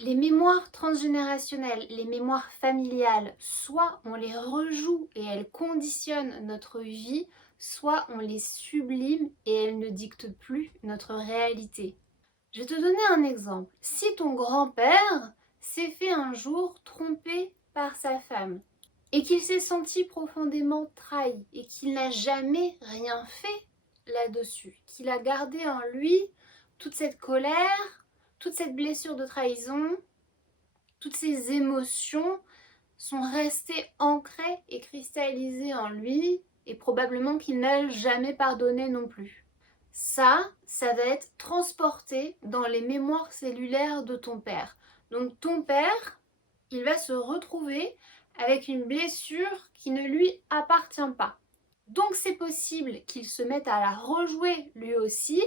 Les mémoires transgénérationnelles, les mémoires familiales, soit on les rejoue et elles conditionnent notre vie, soit on les sublime et elles ne dictent plus notre réalité. Je vais te donner un exemple. Si ton grand-père s'est fait un jour tromper par sa femme et qu'il s'est senti profondément trahi et qu'il n'a jamais rien fait là-dessus, qu'il a gardé en lui toute cette colère, toute cette blessure de trahison, toutes ces émotions sont restées ancrées et cristallisées en lui et probablement qu'il n'a jamais pardonné non plus. Ça va être transporté dans les mémoires cellulaires de ton père. Donc ton père, il va se retrouver avec une blessure qui ne lui appartient pas. Donc c'est possible qu'il se mette à la rejouer lui aussi,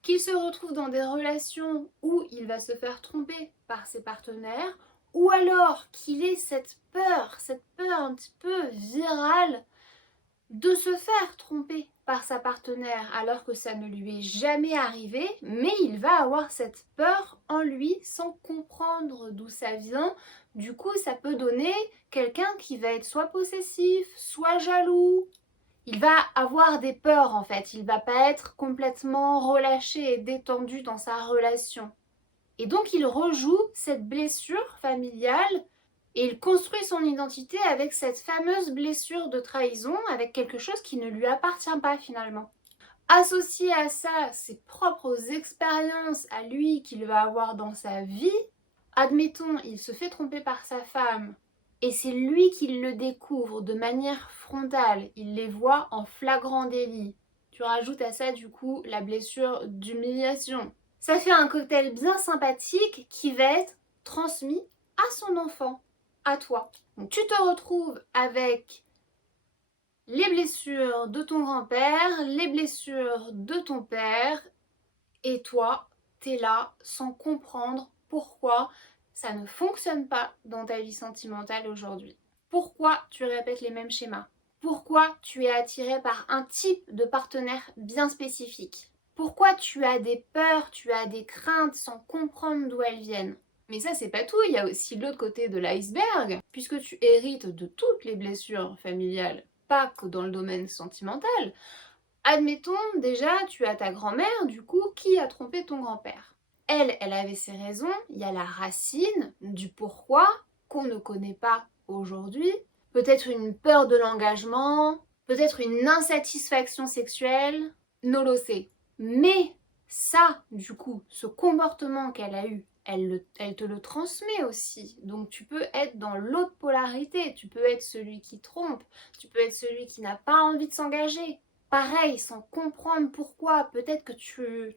qu'il se retrouve dans des relations où il va se faire tromper par ses partenaires, ou alors qu'il ait cette peur un petit peu virale de se faire tromper par sa partenaire alors que ça ne lui est jamais arrivé, mais il va avoir cette peur en lui sans comprendre d'où ça vient. Du coup, ça peut donner quelqu'un qui va être soit possessif, soit jaloux. Il va avoir des peurs en fait, il va pas être complètement relâché et détendu dans sa relation. Et donc il rejoue cette blessure familiale et il construit son identité avec cette fameuse blessure de trahison, avec quelque chose qui ne lui appartient pas finalement. Associé à ça, ses propres expériences à lui qu'il va avoir dans sa vie, admettons, il se fait tromper par sa femme et c'est lui qui le découvre de manière frontale, il les voit en flagrant délit. Tu rajoutes à ça du coup la blessure d'humiliation. Ça fait un cocktail bien sympathique qui va être transmis à son enfant, à toi. Donc tu te retrouves avec les blessures de ton grand-père, les blessures de ton père, et toi, t'es là sans comprendre pourquoi ça ne fonctionne pas dans ta vie sentimentale aujourd'hui. Pourquoi tu répètes les mêmes schémas? Pourquoi tu es attiré par un type de partenaire bien spécifique? Pourquoi tu as des peurs, tu as des craintes sans comprendre d'où elles viennent? Mais ça, c'est pas tout, il y a aussi l'autre côté de l'iceberg, puisque tu hérites de toutes les blessures familiales, pas que dans le domaine sentimental. Admettons, déjà, tu as ta grand-mère, du coup, qui a trompé ton grand-père. Elle avait ses raisons, il y a la racine du pourquoi qu'on ne connaît pas aujourd'hui. Peut-être une peur de l'engagement, peut-être une insatisfaction sexuelle, non lo sait. Mais ça, du coup, ce comportement qu'elle a eu, elle te le transmet aussi. Donc tu peux être dans l'autre polarité, tu peux être celui qui trompe, tu peux être celui qui n'a pas envie de s'engager. Pareil, sans comprendre pourquoi, peut-être que tu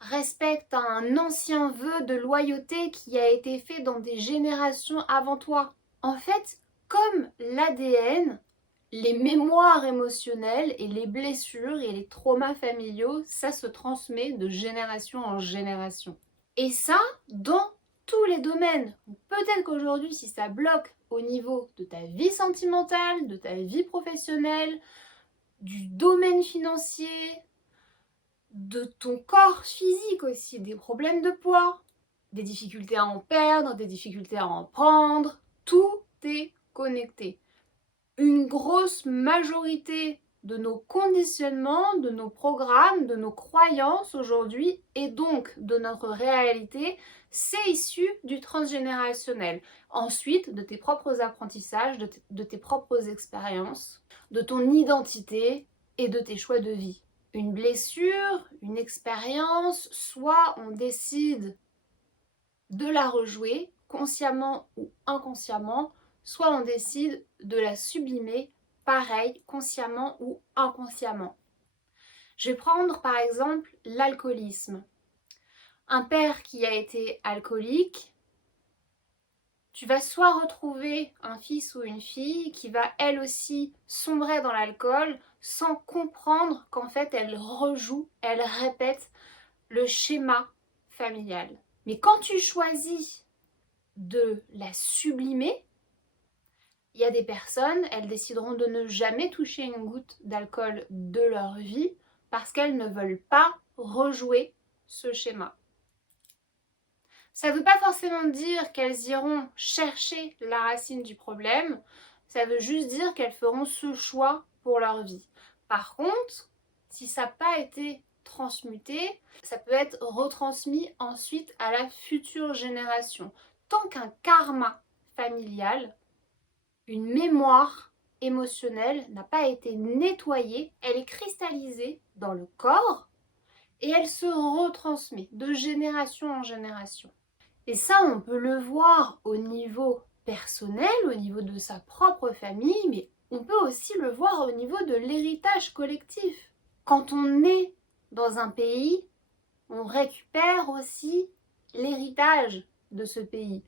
respectes un ancien vœu de loyauté qui a été fait dans des générations avant toi. En fait, comme l'ADN, les mémoires émotionnelles et les blessures et les traumas familiaux, ça se transmet de génération en génération. Et ça, dans tous les domaines. Peut-être qu'aujourd'hui, si ça bloque au niveau de ta vie sentimentale, de ta vie professionnelle, du domaine financier, de ton corps physique aussi, des problèmes de poids, des difficultés à en perdre, des difficultés à en prendre, tout est connecté. Une grosse majorité de nos conditionnements, de nos programmes, de nos croyances aujourd'hui et donc de notre réalité, c'est issu du transgénérationnel. Ensuite, de tes propres apprentissages, de tes propres expériences, de ton identité et de tes choix de vie. Une blessure, une expérience, soit on décide de la rejouer consciemment ou inconsciemment, soit on décide de la sublimer, pareil, consciemment ou inconsciemment. Je vais prendre par exemple l'alcoolisme. Un père qui a été alcoolique, tu vas soit retrouver un fils ou une fille qui va elle aussi sombrer dans l'alcool sans comprendre qu'en fait elle rejoue, elle répète le schéma familial. Mais quand tu choisis de la sublimer, il y a des personnes, elles décideront de ne jamais toucher une goutte d'alcool de leur vie parce qu'elles ne veulent pas rejouer ce schéma. Ça ne veut pas forcément dire qu'elles iront chercher la racine du problème, ça veut juste dire qu'elles feront ce choix pour leur vie. Par contre, si ça n'a pas été transmuté, ça peut être retransmis ensuite à la future génération. Tant qu'un karma familial, une mémoire émotionnelle n'a pas été nettoyée, elle est cristallisée dans le corps et elle se retransmet de génération en génération. Et ça, on peut le voir au niveau personnel, au niveau de sa propre famille, mais on peut aussi le voir au niveau de l'héritage collectif. Quand on est dans un pays, on récupère aussi l'héritage de ce pays,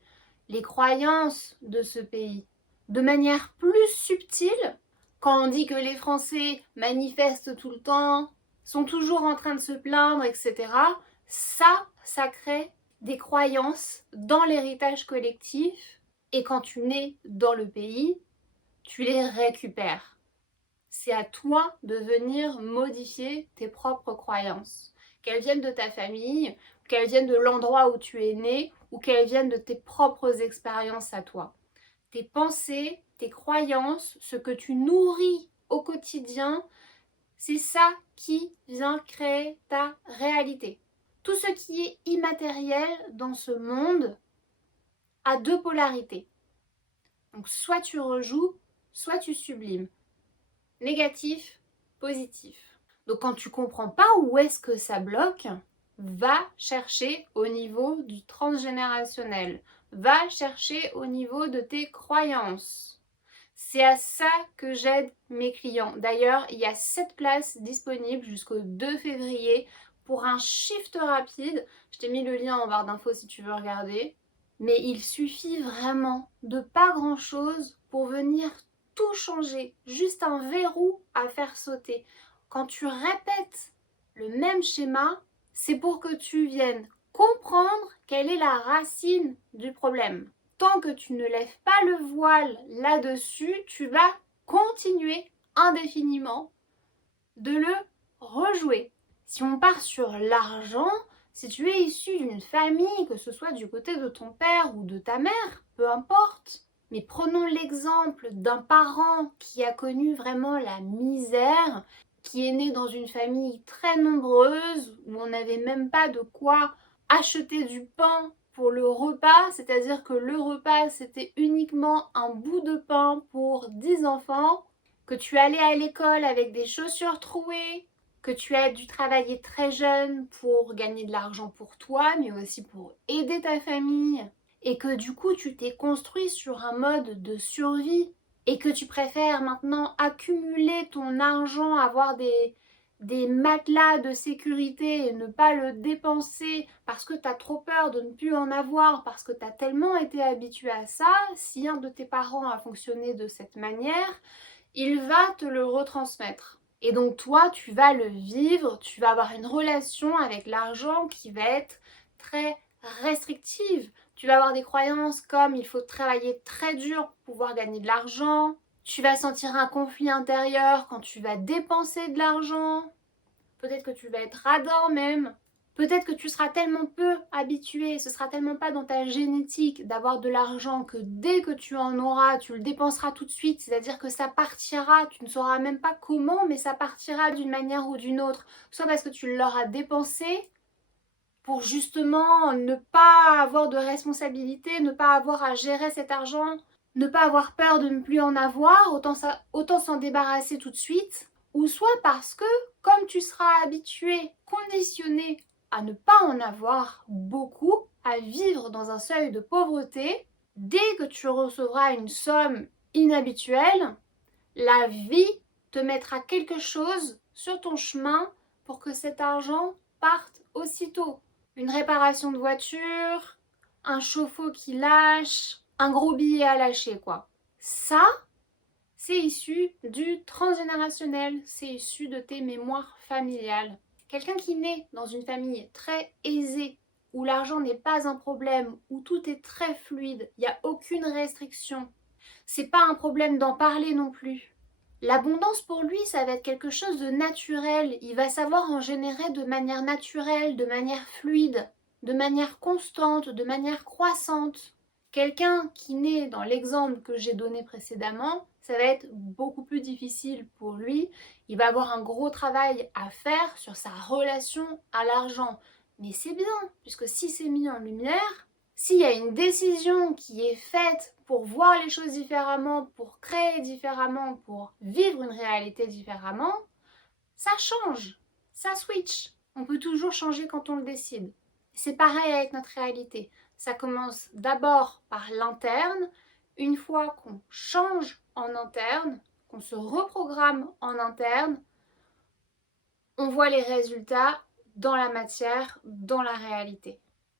les croyances de ce pays. De manière plus subtile, quand on dit que les Français manifestent tout le temps, sont toujours en train de se plaindre, etc., ça crée des croyances dans l'héritage collectif et quand tu nais dans le pays, tu les récupères. C'est à toi de venir modifier tes propres croyances. Qu'elles viennent de ta famille, qu'elles viennent de l'endroit où tu es né ou qu'elles viennent de tes propres expériences à toi. Tes pensées, tes croyances, ce que tu nourris au quotidien, c'est ça qui vient créer ta réalité. Tout ce qui est immatériel dans ce monde a deux polarités. Donc soit tu rejoues, soit tu sublimes. Négatif, positif. Donc quand tu comprends pas où est-ce que ça bloque, va chercher au niveau du transgénérationnel. Va chercher au niveau de tes croyances. C'est à ça que j'aide mes clients. D'ailleurs, il y a 7 places disponibles jusqu'au 2 février pour un shift rapide. Je t'ai mis le lien en barre d'infos si tu veux regarder. Mais il suffit vraiment de pas grand-chose pour venir tout changer. Juste un verrou à faire sauter. Quand tu répètes le même schéma, c'est pour que tu viennes comprendre quelle est la racine du problème. Tant que tu ne lèves pas le voile là-dessus, tu vas continuer indéfiniment de le rejouer. Si on part sur l'argent, si tu es issu d'une famille, que ce soit du côté de ton père ou de ta mère, peu importe, mais prenons l'exemple d'un parent qui a connu vraiment la misère, qui est né dans une famille très nombreuse, où on n'avait même pas de quoi acheter du pain pour le repas, c'est-à-dire que le repas c'était uniquement un bout de pain pour 10 enfants, que tu allais à l'école avec des chaussures trouées, que tu as dû travailler très jeune pour gagner de l'argent pour toi, mais aussi pour aider ta famille, et que du coup tu t'es construit sur un mode de survie, et que tu préfères maintenant accumuler ton argent, avoir des matelas de sécurité et ne pas le dépenser parce que tu as trop peur de ne plus en avoir, parce que tu as tellement été habitué à ça, si un de tes parents a fonctionné de cette manière, il va te le retransmettre. Et donc toi, tu vas le vivre, tu vas avoir une relation avec l'argent qui va être très restrictive. Tu vas avoir des croyances comme il faut travailler très dur pour pouvoir gagner de l'argent. Tu vas sentir un conflit intérieur quand tu vas dépenser de l'argent. Peut-être que tu vas être radin même. Peut-être que tu seras tellement peu habitué, ce sera tellement pas dans ta génétique d'avoir de l'argent que dès que tu en auras, tu le dépenseras tout de suite. C'est-à-dire que ça partira, tu ne sauras même pas comment, mais ça partira d'une manière ou d'une autre. Soit parce que tu l'auras dépensé pour justement ne pas avoir de responsabilité, ne pas avoir à gérer cet argent, ne pas avoir peur de ne plus en avoir, autant s'en débarrasser tout de suite. Ou soit parce que, comme tu seras habitué, conditionné à ne pas en avoir beaucoup, à vivre dans un seuil de pauvreté, dès que tu recevras une somme inhabituelle, la vie te mettra quelque chose sur ton chemin pour que cet argent parte aussitôt. Une réparation de voiture, un chauffe-eau qui lâche, un gros billet à lâcher, quoi. Ça, c'est issu du transgénérationnel, c'est issu de tes mémoires familiales. Quelqu'un qui naît dans une famille très aisée, où l'argent n'est pas un problème, où tout est très fluide, il n'y a aucune restriction. C'est pas un problème d'en parler non plus. L'abondance pour lui, ça va être quelque chose de naturel. Il va savoir en générer de manière naturelle, de manière fluide. de manière constante, de manière croissante. Quelqu'un qui naît dans l'exemple que j'ai donné précédemment, ça va être beaucoup plus difficile pour lui. Il va avoir un gros travail à faire sur sa relation à l'argent. Mais c'est bien, puisque si c'est mis en lumière, s'il y a une décision qui est faite pour voir les choses différemment, pour créer différemment, pour vivre une réalité différemment, ça change, ça switch. On peut toujours changer quand on le décide. C'est pareil avec notre réalité. Ça commence d'abord par l'interne. Une fois qu'on change en interne, qu'on se reprogramme en interne, on voit les résultats dans la matière, dans la réalité.